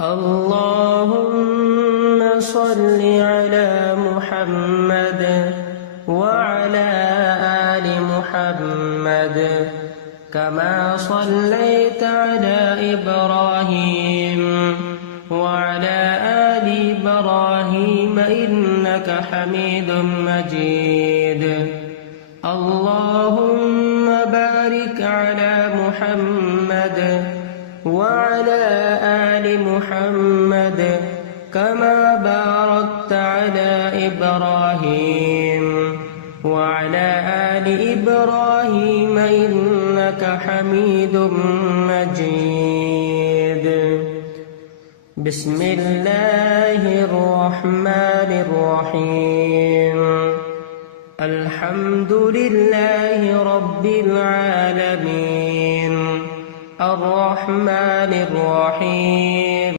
اللهم صل على محمد وعلى آل محمد كما صليت على إبراهيم وعلى آل إبراهيم إنك حميد مجيد. اللهم بارك على محمد وعلى آل محمد كما باركت على إبراهيم وعلى آل إبراهيم إنك حميد مجيد. بسم الله الرحمن الرحيم. الحمد لله رب العالمين الرحمن الرحيم